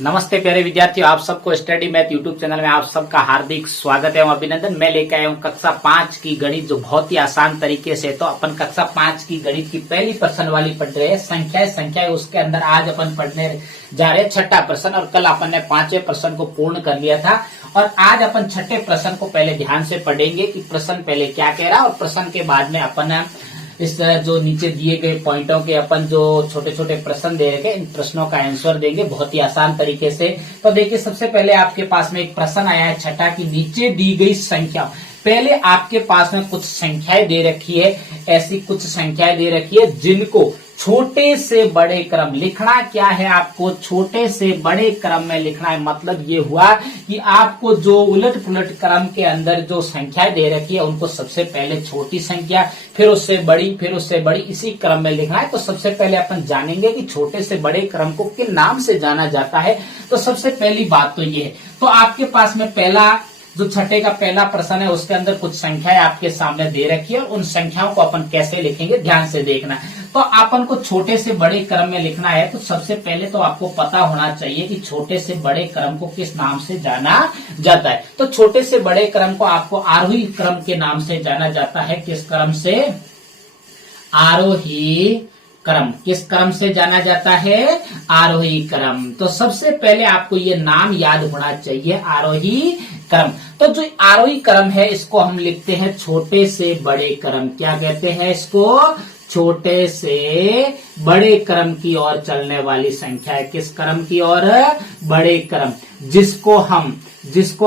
नमस्ते प्यारे विद्यार्थियों, आप सबको स्टडी मैथ यूट्यूब चैनल में आप सबका हार्दिक स्वागत है एवं अभिनंदन। मैं लेकर आया हूँ कक्षा 5 की गणित, जो बहुत ही आसान तरीके से। तो अपन कक्षा 5 की गणित की पहली प्रश्न वाली पढ़ रहे हैं, संख्या उसके अंदर आज अपन पढ़ने जा रहे हैं छठा प्रश्न। और कल अपन ने 5वें प्रश्न को पूर्ण कर लिया था और आज अपन छठे प्रश्न को पहले ध्यान से पढ़ेंगे कि प्रश्न पहले क्या कह रहा है और प्रश्न के बाद में अपन इस जो नीचे दिए गए पॉइंटों के अपन जो छोटे छोटे प्रश्न दे रहे हैं, इन प्रश्नों का आंसर देंगे बहुत ही आसान तरीके से। तो देखिए, सबसे पहले आपके पास में एक प्रश्न आया है छठा की नीचे दी गई संख्या। पहले आपके पास में कुछ संख्याएं दे रखी है, ऐसी कुछ संख्याएं दे रखी है जिनको छोटे से बड़े क्रम लिखना। क्या है, आपको छोटे से बड़े क्रम में लिखना है। मतलब ये हुआ कि आपको जो उलट पुलट क्रम के अंदर जो संख्याएं दे रखी है उनको सबसे पहले छोटी संख्या, फिर उससे बड़ी, फिर उससे बड़ी, इसी क्रम में लिखना है। तो सबसे पहले अपन जानेंगे कि छोटे से बड़े क्रम को किन नाम से जाना जाता है। तो सबसे पहली बात तो ये है, तो आपके पास में पहला जो छठे का पहला प्रश्न है उसके अंदर कुछ संख्याएं आपके सामने दे रखी है और उन संख्याओं को अपन कैसे लिखेंगे ध्यान से देखना। तो अपन को छोटे से बड़े क्रम में लिखना है, तो सबसे पहले तो आपको पता होना चाहिए कि छोटे से बड़े क्रम को किस नाम से जाना जाता है। तो छोटे से बड़े क्रम को आपको आरोही क्रम के नाम से जाना जाता है। किस क्रम से? आरोही क्रम। किस क्रम से जाना जाता है? आरोही क्रम। तो सबसे पहले आपको ये नाम याद होना चाहिए, आरोही क्रम। तो जो आरोही क्रम है इसको हम लिखते हैं छोटे से बड़े क्रम। क्या कहते हैं इसको? छोटे से बड़े क्रम की ओर चलने वाली संख्या है। किस क्रम की ओर? बड़े क्रम। जिसको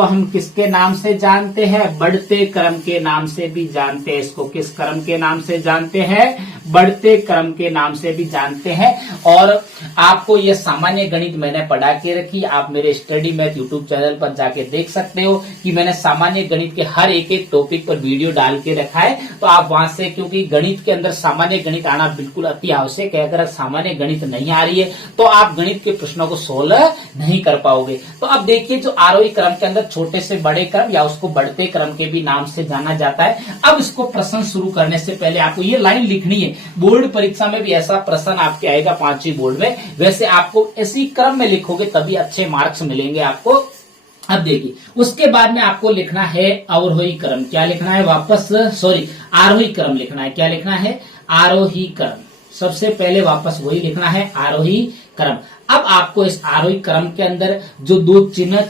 हम किसके नाम से जानते हैं? बढ़ते क्रम के नाम से भी जानते हैं। इसको किस क्रम के नाम से जानते हैं? बढ़ते क्रम के नाम से भी जानते हैं। और आपको ये सामान्य गणित मैंने पढ़ा के रखी, आप मेरे स्टडी मैथ यूट्यूब चैनल पर जाके देख सकते हो कि मैंने सामान्य गणित के हर एक टॉपिक पर वीडियो डाल के रखा है। तो आप वहां से, क्योंकि गणित के अंदर सामान्य गणित आना बिल्कुल अति आवश्यक है। अगर सामान्य गणित नहीं आ रही है तो आप गणित के प्रश्नों को सोल्व नहीं कर पाओगे। तो अब देखिए, जो आरोही क्रम के अंदर छोटे से बड़े क्रम या उसको बढ़ते क्रम के भी नाम से जाना जाता है। अब इसको प्रश्न शुरू करने से पहले आपको ये लाइन लिखनी है। बोर्ड परीक्षा में भी ऐसा प्रश्न आपके आएगा 5वीं बोर्ड में, वैसे आपको इसी क्रम में लिखोगे तभी अच्छे मार्क्स मिलेंगे आपको। अब देखिए, उसके बाद में आपको लिखना है अवरोही क्रम। क्या लिखना है? आरोही क्रम लिखना है। क्या लिखना है? आरोही क्रम। सबसे पहले वापस वही लिखना है, आरोही क्रम। अब आपको इस आरोही क्रम के अंदर जो दो चिन्ह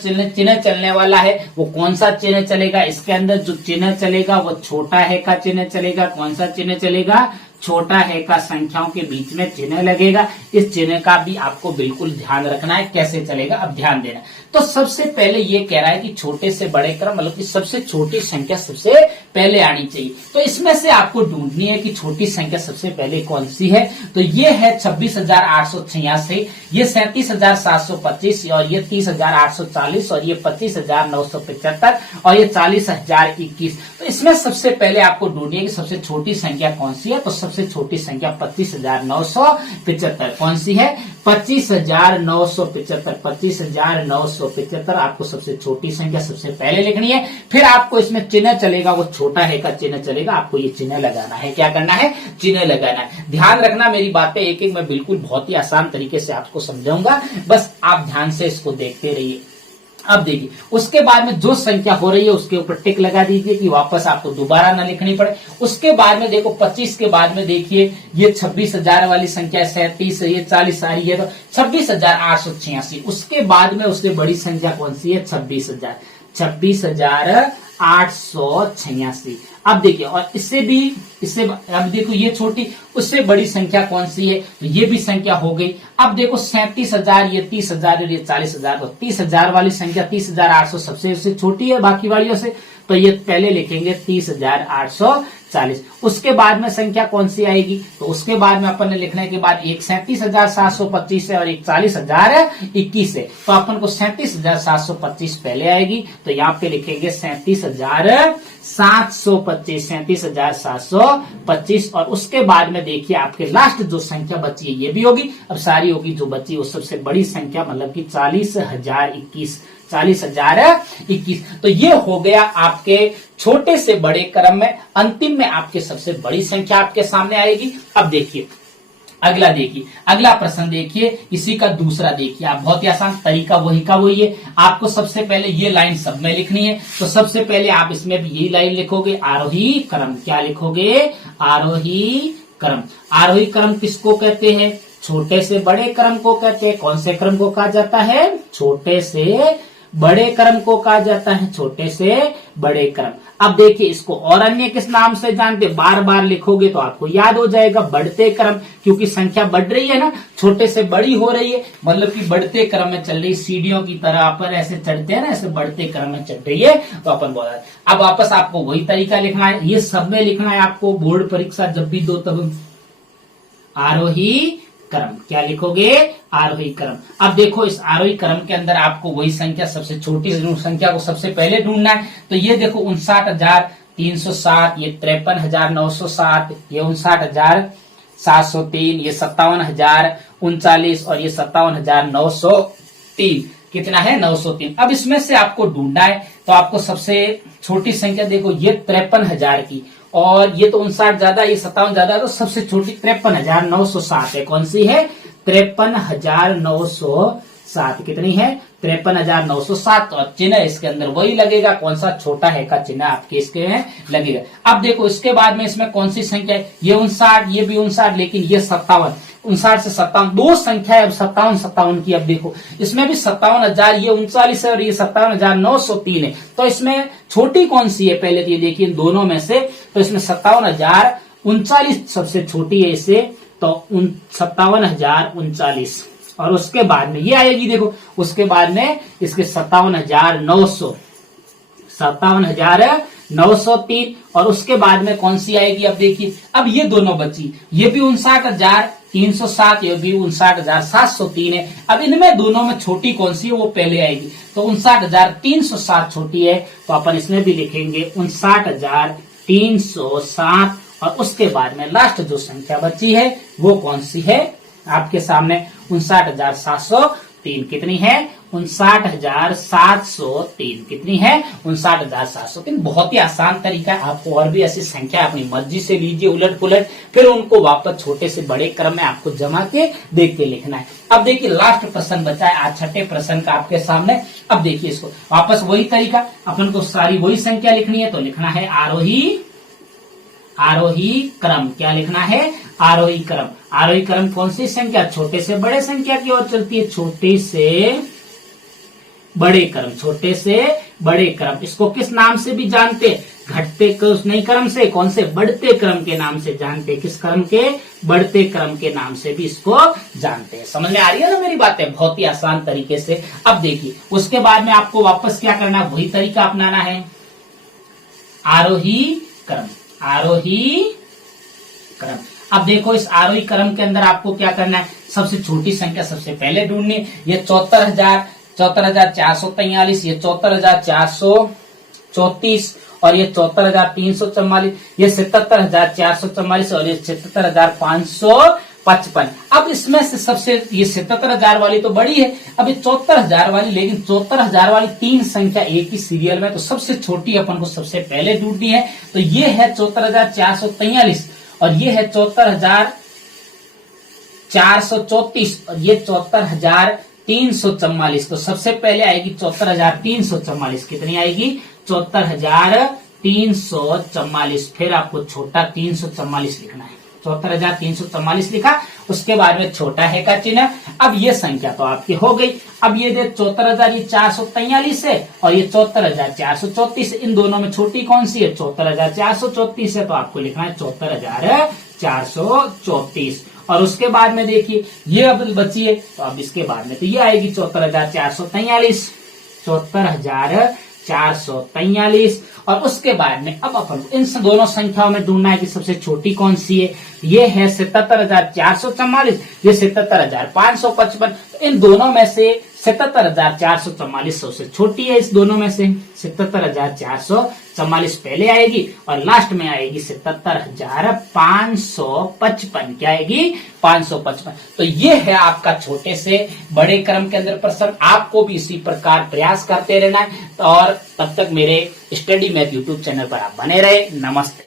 चलने वाला है वो कौन सा चिन्ह चलेगा? इसके अंदर जो चिन्ह चलेगा वो छोटा है का चिन्ह चलेगा। कौन सा चिन्ह चलेगा? छोटा है का संख्याओं के बीच में चिन्ह लगेगा। इस चिन्ह का भी आपको बिल्कुल ध्यान रखना है, कैसे चलेगा अब ध्यान देना। तो सबसे पहले ये कह रहा है कि छोटे से बड़े क्रम, मतलब कि सबसे छोटी संख्या सबसे पहले आनी चाहिए। तो इसमें से आपको ढूंढनी है कि छोटी संख्या सबसे पहले कौन सी है। तो ये है 26,886, ये 37,725 और ये 30,840 और ये 25,975 और ये 40,021। तो इसमें सबसे पहले आपको ढूंढनी है कि सबसे छोटी संख्या कौन सी है। तो सबसे छोटी संख्या 25,975 कौन सी है? 25,975। 25,975 आपको सबसे छोटी संख्या सबसे पहले लिखनी है। फिर आपको इसमें चिन्ह चलेगा, वो छोटा है का चिन्ह चलेगा। आपको ये चिन्ह लगाना है। क्या करना है? चिन्ह लगाना है। ध्यान रखना मेरी बातें, एक एक मैं बिल्कुल बहुत ही आसान तरीके से आपको समझाऊंगा, बस आप ध्यान से इसको देखते रहिए। अब देखिए, उसके बाद में जो संख्या हो रही है उसके ऊपर टिक लगा दीजिए कि वापस आपको दोबारा ना लिखनी पड़े। उसके बाद में देखो 25 के बाद में देखिए ये 26,000 वाली संख्या 37, ये 40 आ रही है, तो 26,886। उसके बाद में उससे बड़ी संख्या कौन सी है? 26,886। अब देखिए, और इससे अब देखो ये छोटी, उससे बड़ी संख्या कौन सी है? तो ये भी संख्या हो गई। अब देखो 37,000, ये 30,000 और ये 40,000। तो 30,000 वाली संख्या 30,800 सबसे छोटी है बाकी वालियों से, तो ये पहले लिखेंगे 30,840। उसके बाद में संख्या कौन सी आएगी? तो उसके बाद में अपन ने लिखने के बाद एक 37,725 है और एक 40,021 है। तो अपन को 37,725 पहले आएगी, तो यहाँ पे लिखेंगे 37,725, 37,725। और उसके बाद में देखिए आपके लास्ट जो संख्या बची है ये भी होगी। अब सारी होगी, जो बची वो सबसे बड़ी संख्या, मतलब कि 40,021। 40,021। तो ये हो गया आपके छोटे से बड़े क्रम में। अंतिम में आपके सबसे बड़ी संख्या आपके सामने आएगी। अब देखिए, अगला देखिए, अगला प्रश्न देखिए, इसी का दूसरा देखिए आप, बहुत ही आसान तरीका वही का वही है। आपको सबसे पहले ये लाइन सब में लिखनी है, तो सबसे पहले आप इसमें भी यही लाइन लिखोगे, आरोही क्रम। क्या लिखोगे? आरोही क्रम। आरोही क्रम किसको कहते हैं? छोटे से बड़े क्रम को कहते हैं। कौन से क्रम को कहा जाता है? छोटे से बड़े क्रम को कहा जाता है, छोटे से बड़े क्रम। अब देखिए इसको और अन्य किस नाम से जानते? बार बार लिखोगे तो आपको याद हो जाएगा, बढ़ते क्रम, क्योंकि संख्या बढ़ रही है ना, छोटे से बड़ी हो रही है, मतलब कि बढ़ते क्रम में चल रही, सीढ़ियों की तरह अपन ऐसे चढ़ते हैं ना, ऐसे बढ़ते क्रम में चल रही है, तो अपन बोला। अब वापस आपको वही तरीका लिखना है, ये सब में लिखना है आपको, बोर्ड परीक्षा जब भी दो तब आरोही क्रम। क्या लिखोगे? आरोही क्रम। अब देखो इस आरोही क्रम के अंदर आपको वही संख्या, सबसे छोटी संख्या को सबसे पहले ढूंढना है। तो ये देखो 59,307, ये 53,907, ये 59,703, ये 57,039 और ये 57,903। कितना है? 903। अब इसमें से आपको ढूंढना है, तो आपको सबसे छोटी संख्या देखो, ये 53,000 की, और ये तो 59 ज्यादा, ये 57 ज्यादा, तो सबसे छोटी 53,907 है। कौन सी है? 53,907। कितनी है? 53,907। और चिन्ह इसके अंदर वही लगेगा, कौन सा? छोटा है का चिन्ह आपके इसके में लगेगा। अब देखो इसके बाद में इसमें कौन सी संख्या है? ये 59, ये भी 59, लेकिन ये 57। 59 से 57 दो संख्या है, अब 57 की। अब देखो इसमें भी 57,000, ये 39 है और ये 57,903 है, तो इसमें छोटी कौन सी है? पहले तो ये देखिए इन दोनों में से, तो इसमें 57,039 सबसे छोटी है इससे, तो 57,039, और उसके बाद में ये आएगी, देखो उसके बाद में इसके 57,903, और उसके बाद में कौन सी आएगी? अब देखिए, अब ये दोनों बची, ये भी 59,307, ये भी 59,703 है। अब इनमें दोनों में छोटी कौन सी है? वो पहले आएगी, तो 59,307 छोटी है, तो अपन इसमें भी लिखेंगे 59,307, और उसके बाद में लास्ट जो संख्या बची है वो कौन सी है? आपके सामने 59,703। कितनी है? 59,703। कितनी है? 59,703। बहुत ही आसान तरीका है। आपको और भी ऐसी संख्या अपनी मर्जी से लीजिए, उलट पुलट, फिर उनको वापस छोटे से बड़े क्रम में आपको जमा के देख के लिखना है। अब देखिए लास्ट प्रश्न बचा है आज, छठे प्रश्न का आपके सामने। अब देखिए इसको वापस वही तरीका, अपन को सारी वही संख्या लिखनी है, तो लिखना है आरोही क्रम। क्या लिखना है? आरोही क्रम। आरोही क्रम कौन सी संख्या? छोटे से बड़े संख्या की ओर चलती है, छोटे से बड़े क्रम, छोटे से बड़े क्रम। इसको किस नाम से भी जानते? घटते नहीं क्रम से, कौन से? बढ़ते क्रम के नाम से जानते। किस क्रम के? बढ़ते क्रम के नाम से भी इसको जानते हैं। समझ में आ रही है ना मेरी बातें? बहुत ही आसान तरीके से। अब देखिए उसके बाद में आपको वापस क्या करना है? वही तरीका अपनाना है, आरोही क्रम। आरोही क्रम। अब देखो इस आरोही क्रम के अंदर आपको क्या करना है? सबसे छोटी संख्या सबसे पहले ढूंढनी है। ये 74,443, ये 74,434, और ये 74,344, ये 77,444 और ये 77,555। अब इसमें से सबसे ये 77,000 वाली तो बड़ी है, अब ये 74,000 वाली, लेकिन 74,000 वाली तीन संख्या एक ही सीरियल में, तो सबसे छोटी अपन को सबसे पहले ढूंढनी है। तो ये है 74,443, और ये है 74,434, और ये 74,344। तो सबसे पहले आएगी 74,344। कितनी आएगी? 74,344। फिर आपको छोटा 344 लिखना है। 74,344 लिखा, उसके बाद में छोटा है का चिन्ह। अब ये संख्या तो आपकी हो गई। अब ये देख 74,443 है और ये 74,434, इन दोनों में छोटी कौन सी है? 74,434 है, तो आपको लिखना है 74,434। और उसके बाद में देखिए ये अब बची है, तो अब इसके बाद में तो ये आएगी 74,443, 74,443। और उसके बाद में अब अपन इन दोनों संख्याओं में ढूंढना है कि सबसे छोटी कौन सी है। ये है 77,444, ये 77,555। इन दोनों में से 77,444 सबसे छोटी है। इस दोनों में से 77,444 पहले आएगी और लास्ट में आएगी 77,555। क्या आएगी? 555। तो ये है आपका छोटे से बड़े क्रम के अंदर प्रश्न। आपको भी इसी प्रकार प्रयास करते रहना है, और तब तक मेरे स्टडी मैथ यूट्यूब चैनल पर आप बने रहे। नमस्ते।